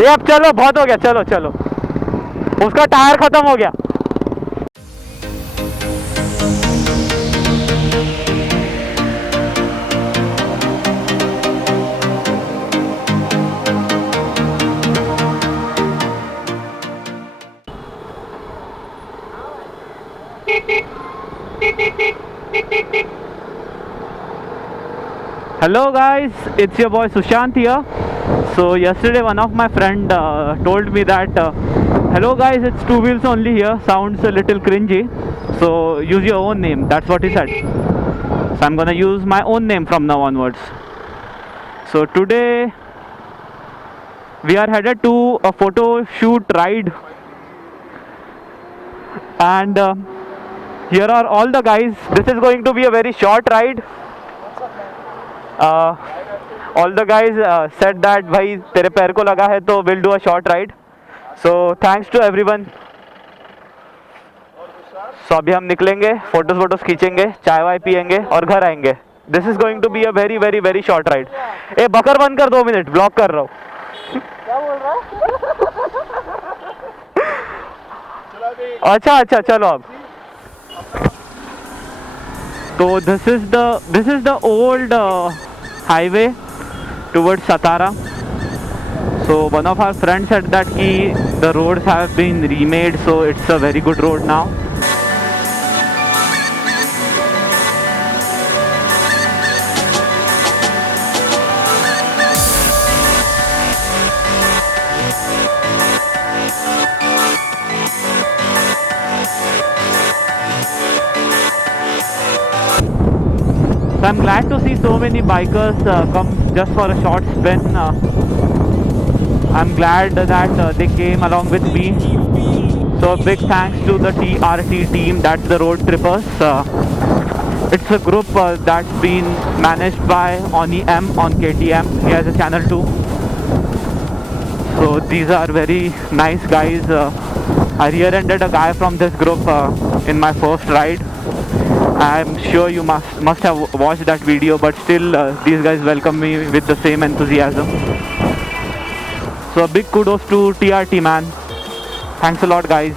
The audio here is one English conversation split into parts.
ये अब चलो, बहुत हो गया, चलो चलो, उसका टायर खत्म हो गया। Hello guys, it's your boy Sushant here. So yesterday one of my friend told me that hello guys, it's two wheels only here, sounds a little cringy, so use your own name. That's what he said. So I'm gonna use my own name from now onwards. So today we are headed to a photo shoot ride, and here are all the guys. This is going to be a very short ride. All the guys said that भाई तेरे पैर को लगा है तो we'll do a short ride. So thanks to everyone. So अभी हम निकलेंगे, फोटोज खींचेंगे, चाय वाय पियेंगे और घर आएंगे. This is going to be a very very very short ride. ए बकर बंद कर, 2 मिनट ब्लॉक कर रहा हूँ. क्या बोल रहा है? अच्छा अच्छा चलो अब. तो this is the old highway towards Satara. So one of our friends said that the roads have been remade, so it's a very good road now. So I'm glad to see so many bikers come just for a short spin. I'm glad that they came along with me. So big thanks to the TRT team, that's the road trippers. It's a group that's been managed by Oni M on KTM. He has a channel too. So these are very nice guys. I rear-ended a guy from this group in my first ride. I'm sure you must have watched that video, but still these guys welcome me with the same enthusiasm. So a big kudos to TRT man. Thanks a lot guys.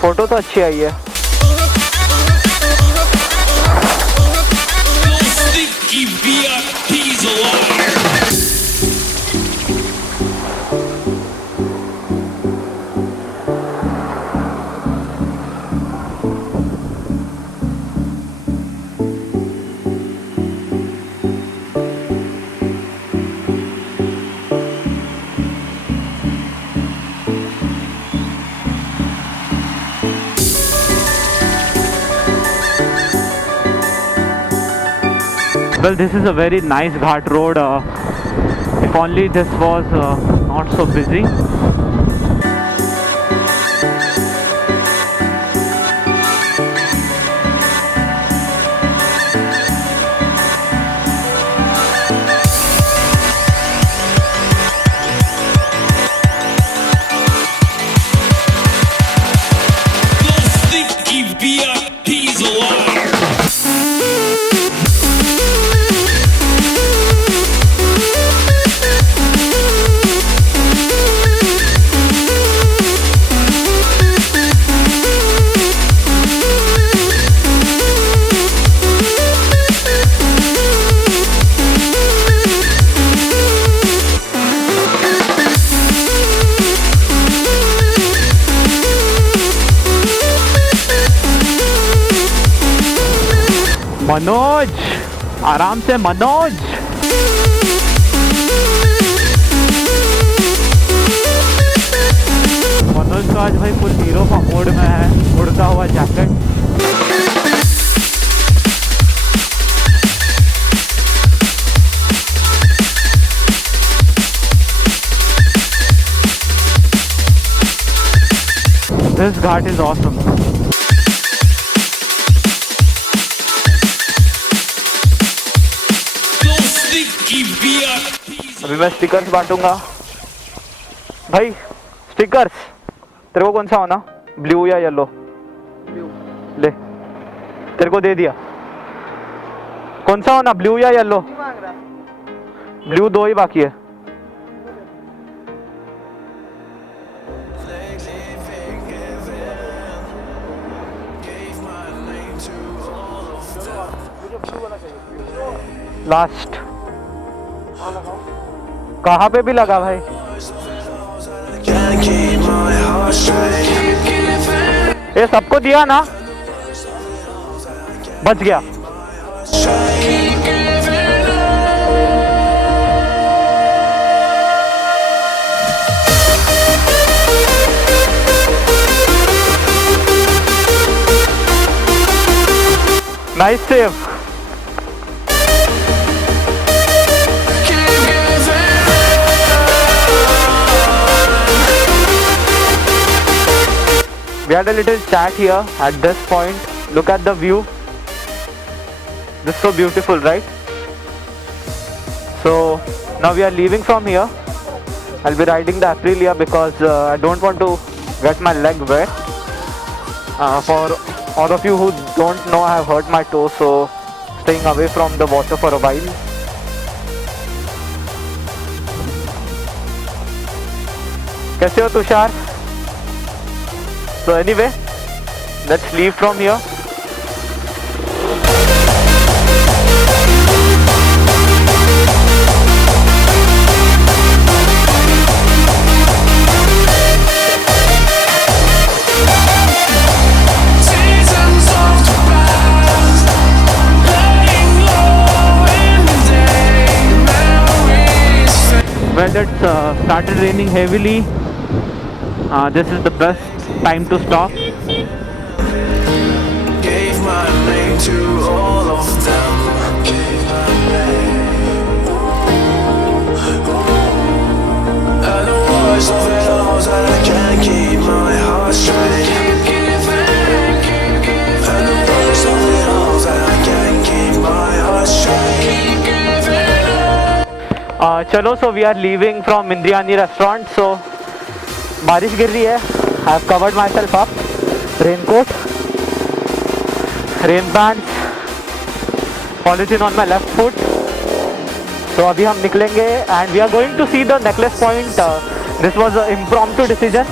Photo तो अच्छी आई है. Well, this is a very nice Ghat road. If only this was not so busy. Manoj, आराम से मनोज. मनोज तो आज भाई full hero का mode में है, उड़ता हुआ jacket. This ghat is awesome. अभी मैं स्टिकर्स बांटूंगा भाई। स्टिकर्स तेरे को कौन सा होना, ब्लू या येलो? ब्लू ले, तेरे को दे दिया। कौन सा होना, ब्लू या येलो? ब्लू दो ही बाकी है। लास्ट कहाँ पे भी लगा भाई? ये सबको दिया ना, बच गया। Nice save. We had a little chat here at this point. Look at the view. This is so beautiful, right? So now we are leaving from here. I'll be riding the Aprilia because I don't want to get my leg wet. For all of you who don't know, I have hurt my toe, so staying away from the water for a while. कैसे हो Tushar? So anyway, let's leave from here. Well, it's started raining heavily. This is the best time to stop. Gave my name to all of them. And the worst of it all is that I can't keep my heart straight. And the worst of it all is that I can't keep my heart straight. चलो, so we are leaving from Indriani restaurant. So बारिश गिर रही है. I have covered myself up. Raincoat, rain pants, polythene on my left foot. So अभी हम निकलेंगे and we are going to see the necklace point. This was an impromptu decision.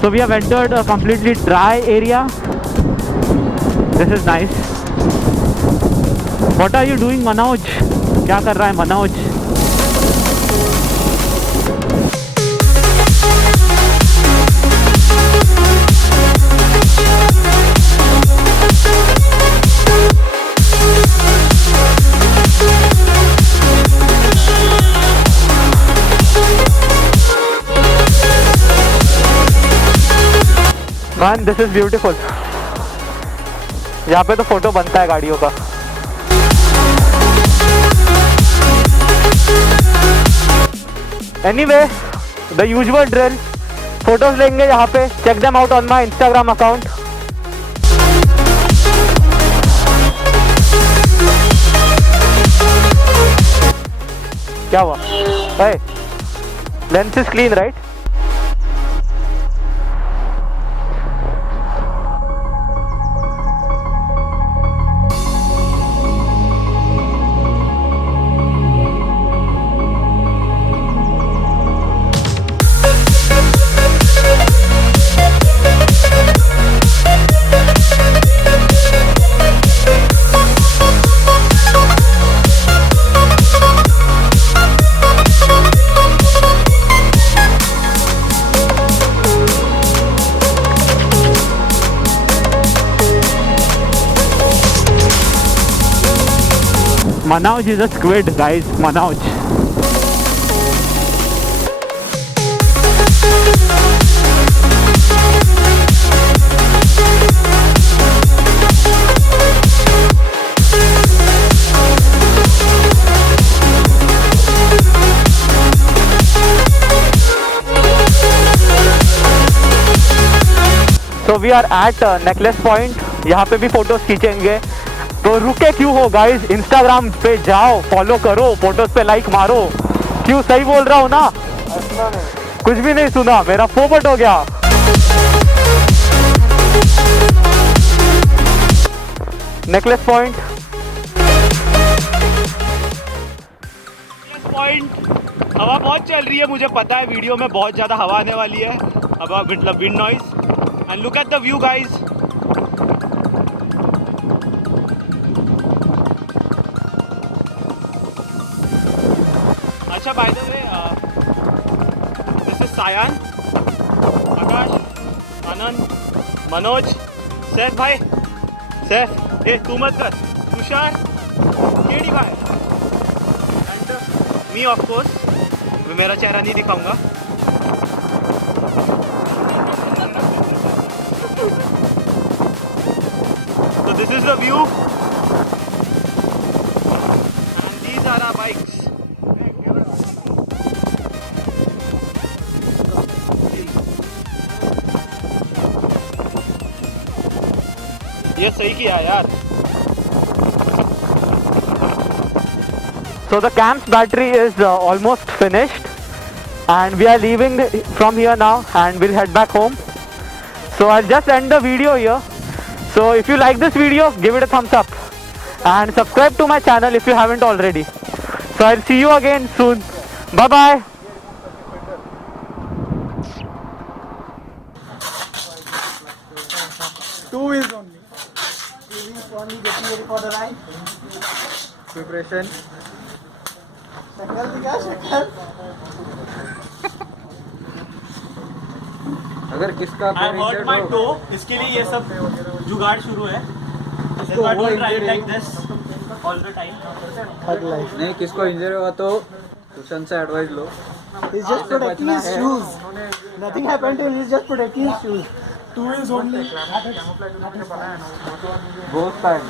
So we have entered a completely dry area. This is nice. What are you doing, Manoj? क्या कर रहा है Manoj? Man this is beautiful. यहाँ पे तो photo बनता है गाड़ियों का। Anyway the usual drill, photos लेंगे यहाँ पे। Check them out on my Instagram account. क्या हुआ? Lens is clean right? Manoj is a squid, guys. Manoj. So we are at necklace point. यहाँ पे भी फोटोज खींचेंगे। तो रुके क्यों हो गाइस? इंस्टाग्राम पे जाओ, फॉलो करो, फोटोज पे लाइक मारो। क्यों? सही बोल रहा हूँ ना? कुछ भी नहीं सुना, मेरा फोपट हो गया। Necklace point. हवा बहुत चल रही है, मुझे पता है वीडियो में बहुत ज्यादा हवा आने वाली है। अब मतलब wind noise. And look at the view guys. अच्छा, by the way this is Sayan, Akash, Anand, Manoj, Saif भाई। सैफ ए तू मत कर, तुषार, केडी भाई एंड मी ऑफ कोर्स। मैं मेरा चेहरा नहीं दिखाऊंगा। So this is the view and these are our bikes. ये सही किया यार। So the camp's battery is almost finished and we are leaving from here now and we'll head back home. So I'll just end the video here. So if you like this video, give it a thumbs up and subscribe to my channel if you haven't already. So I'll see you again soon. Bye bye. Two wheels only. Two wheels only, getting ready for the ride. Preparation. शक्ल दिखा, शक्ल। अगर किसका I hurt my toe. इसके लिए ये सब जुगाड़ शुरू है। So I don't ride like this all the time. नहीं, किसको इंजरी हुआ तो सुशांत से advice low. He's just protecting his shoes. Nothing happened to him. He's just protecting his shoes. Two wheels only. बहुत टाइम